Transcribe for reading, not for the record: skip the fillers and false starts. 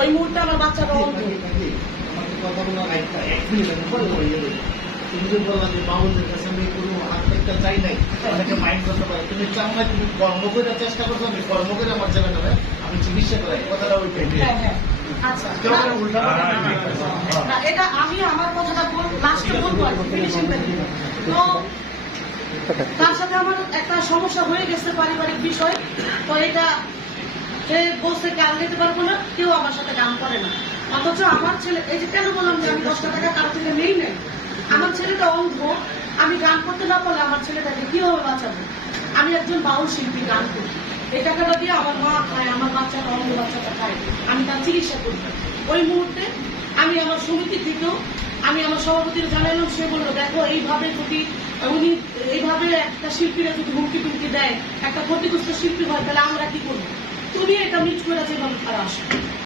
ওই মুহূর্তে আমার বাচ্চাটা অন্ধ। কথাগুলো তুমি যে বললাম যে বাবুদের কাছে আমি কোনো আত্মহত্যা চাই নাই, অনেকে মাইন্ড করতে পারে, তুমি চাও না, তুমি কর্ম করে চেষ্টা করছো, আমি কর্ম করে আমার ছেলেটা আমি চিকিৎসা করাই, কথাটা ওইটাই। আচ্ছা, না এটা আমি আমার কথাটা লাস্টে বলবো আর ফিনিশিংটা দিব। তো তার সাথে আমার একটা সমস্যা হয়ে গেছে, পারিবারিক বিষয়। তো এটা সে বলছে গান নিতে পারবো না, কেউ আমার সাথে গান করে না। অথচ আমার ছেলে, এই যে কেন বললাম যে আমি 10 টাকা কারো থেকে নেই নাই, আমার ছেলেটা অন্ধ, আমি গান করতে না পারলে আমার ছেলেটাকে কিভাবে বাঁচাবো? আমি একজন বাউল শিল্পী, গান করি, এই টাকাটা দিয়ে আমার মা খায়, আমার বাচ্চাটা অন্ধ বাচ্চাটা খায়, আমি তার চিকিৎসা করি। ওই মুহূর্তে আমি আমার সমিতি থেকেও আমি আমার সভাপতির জানালাম, সে বললো দেখো এইভাবে যদি উনি এইভাবে একটা শিল্পীরা যদি হুমকি টুমকি দেয়, একটা ক্ষতিগ্রস্ত শিল্পী হয়, তাহলে আমরা কি করবো? তুমি এটা মিট করে যেভাবে তারা আসো।